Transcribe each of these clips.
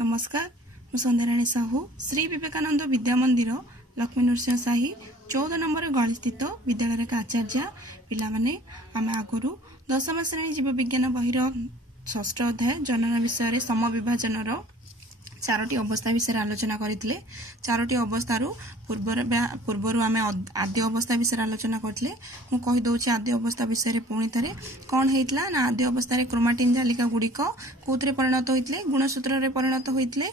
नमस्कार मु संध्याराणी साहू श्री विवेकानंद विद्या मंदिर लक्ष्मी नृसिंह साही 14 नंबर गली स्थित विद्यालय का आचार्य पिला माने आम आगु 10म श्रेणी जीव विज्ञान बहिर 6ठ अध्याय जनन विषय समविभाजन चारोटी अवस्था विषय आलोचना करते। चारोटी अवस्थार पूर्वर आम आद्य अवस्था विषय आलोचना करते। मु कहीदे आद्य अवस्था विषय पुणी थे कौन होता ना आद्य अवस्था क्रोमाटिन जालिका गुड़िक कौन परिणत होते गुणसूत्र परिणत होते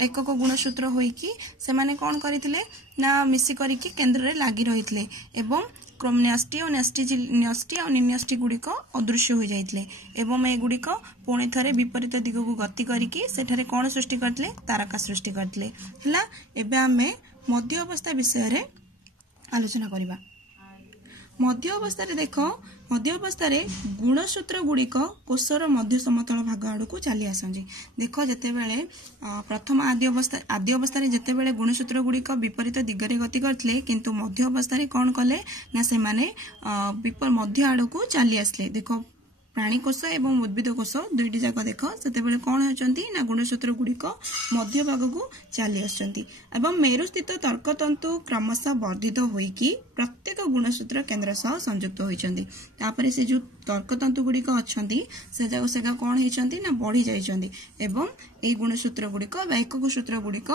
एकक गुणसूत्र होइकी से माने कौन करथिले ना मिसी करके केंद्र रे लागी रहितले एवं न्यष्टि और न्यष्टि और निन्यष्टि गुड़िक अदृश्य हो जाइतले एवं ए गुड़िक पुणी थे विपरीत दिग को गति करके सेठारे कौन सृष्टि करथिले तारका सृष्टि करथिले हला। एबे आमे मध्य अवस्था विषय रे आलोचना करिबा। मध्य अवस्था रे देखो मध्य अवस्था रे गुणसूत्र गुड़िक कोषर मध्य समतल भाग आड़ को चली आसंजी। देख जिते बेले प्रथम आद्य अवस्था रे जिते बेले गुणसूत्र गुड़िक विपरीत दिगरे गति करथिले किंतु मध्य अवस्था रे कौन कले ना से माने मध्य आड़ को चली आसले। देखो प्राणी कोष एवं उद्भिद कोष दुईटी जाक देख से कौन होती ना गुणसूत्र गुड़िक मध्य भाग को चली आसुचंती एवं मेरु स्थित तर्कतंतु क्रमशः वर्धित होइकी प्रत्येक गुणसूत्र केंद्र सह संयुक्त होइचंती। तापरे से जो तर्कतंतु गुड़िक अच्छी से जाक कौन होइचंती ना बढ़ी जाइचंती एवं एई गुणसूत्र गुड़िक एकक सूत्र गुड़िक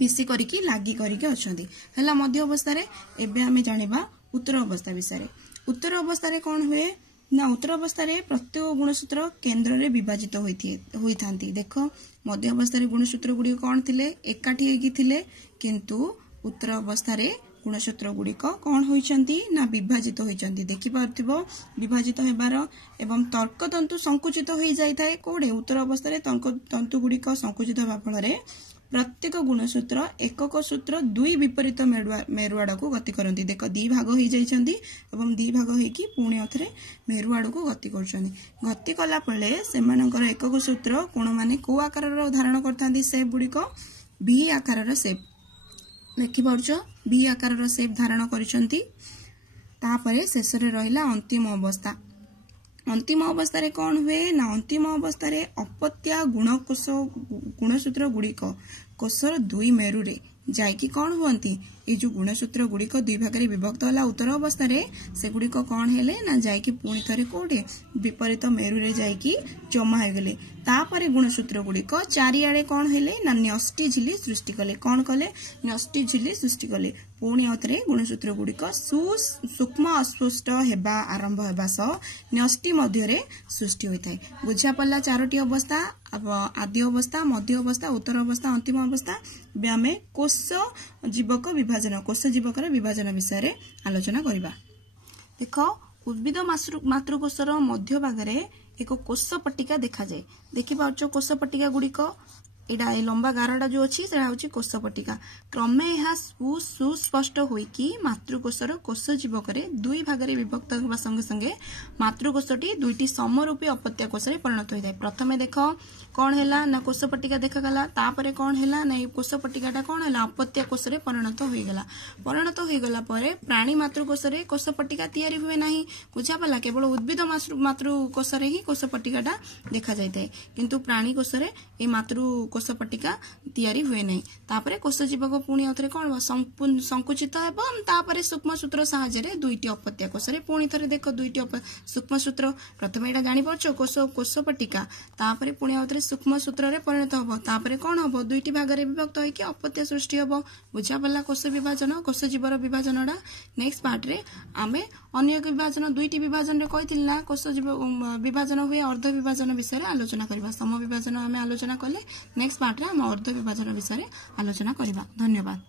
मिसी करके लागी करके अच्छी है मध्य अवस्था रे। एबे आमे जानिबा उत्तर अवस्था विषय। उत्तर अवस्था रे कौन हुए ना उत्तर अवस्था रे प्रत्येक गुणसूत्र केंद्र रे विभाजित होइथांती। देखो मध्य अवस्था रे गुणसूत्र गुड़ी कौन थिले एकाठी होइकी थिले किंतु उत्तर अवस्था रे गुणसूत्र गुड़िक कौन होइचंती ना विभाजित होइचंती। देखि पारथिबो विभाजित हेबार एवं तर्कतंतु संकुचित होई जाय थाए कोडे उत्तर अवस्था रे तंतु गुड़िक संकुचित होबा फल रे प्रत्येक गुणसूत्र एकक सूत्र दुई विपरीत मेरुआड़ को गति करती। देख दी भाग हो जाइछंती एवं दी भाग होइकी पुणी अथरे मेरुआड़ को गति करछंती। गति कला पळे सेमानकर एकक सूत्र कोण माने को आकार धारण करथांती शेप गुड़िक भी आकार शेप देखि पारछो भी आकार शेप धारण करिसंती। तापरे शेष रे रहिला अंतिम अवस्था। अंतिम अवस्था रे कौन हुए ना अंतिम अवस्था रे अपत्या गुणसूत्र गुड़िक कोषर दुई मेरु रे जाइकी कौन हुअंती ए जो गुणसूत्र गुड़िक दुई भाग रे विभक्त होला उत्तर अवस्था रे से गुड़िक कौन हेले ना जाइकी पुणी थरे कोडे विपरीत मेरु रे जाइकी जमा हो गले। तापरे गुणसूत्र गुड़िक चारिआडे कौन हेले ना न्यष्टि झिली सृष्टि कले। कौन कले न्यष्टि झिली सृष्टि कले पुणी अथरे गुणसूत्र गुड़िक सूक्ष्म अस्पष्ट हेबा आरंभ हेबा सह न्यष्टि मध्य रे सृष्टि होइथाय। बुझा पल्ला चारोटी अवस्था आद्य अवस्था मध्य अवस्था उत्तर अवस्था अंतिम अवस्था। आमे कोष जीवक विभाजन कोष जीवकर विभाजन विषय रे आलोचना करिबा। देखो उद्भिद मातृकोषर मध्य भाग रे एक कोष पट्टिका देखा जाए। देखि पाउछो कोष पट्टिका गुड़िक एडा ए लंबा गारडा जो अच्छी से हूँ कोष पट्टिका क्रमे यह सुस्पष्ट होइकी मातृकोषर कोष जीवक दुई भाग में विभक्त होगा संगे संगे मातृकोषटी दुईटी समरूपी अपत्या कोष परिणत होता है। प्रथमे देख कौन है ना कोष पट्टिका देखा तापर कौन है ना कोष पट्टिकाटा कौन है अपत्या कोष परिणत होगला। परिणत होगला प्राणी मातृकोष कोष पट्टिका तैयारी हुए ना बुझा पाला केवल उद्भिद मातृकोष ही कोष पट्टिकाटा देखा जाए किंतु प्राणी कोष ए कोष पट्टिका तैयारी हुए नहीं। तापरे कोष जीवक पुणी अथरे कौन संकुचित एवं तापरे सूक्ष्म सूत्र साहाय्य दुईटी अपत्या कोष पुणी थे देख दुईटी सूक्ष्म सूत्र प्रथम यहाँ जानी पार्छ कोष पट्टिका तापरे पुणी अथरे सूक्ष्म सूत्र परिणत हम तापरे कौन हम दुईटी भाग में विभक्त होइकी अपत्या सृष्टि हम। बुझा पड़ा कोष विभाजन कोष जीवर विभाजनटा नेक्स्ट पार्ट रे आमे अन्य एक विभाजन दुईटी विभाजन कही ना कोष जीव विभाजन हुए अर्ध विभाजन विषय आलोचना करबा। सम विभाजन आमे आलोचना कले नेक्स्ट पार्ट रे हम अर्ध विभाजन विषय आलोचना करबा। धन्यवाद।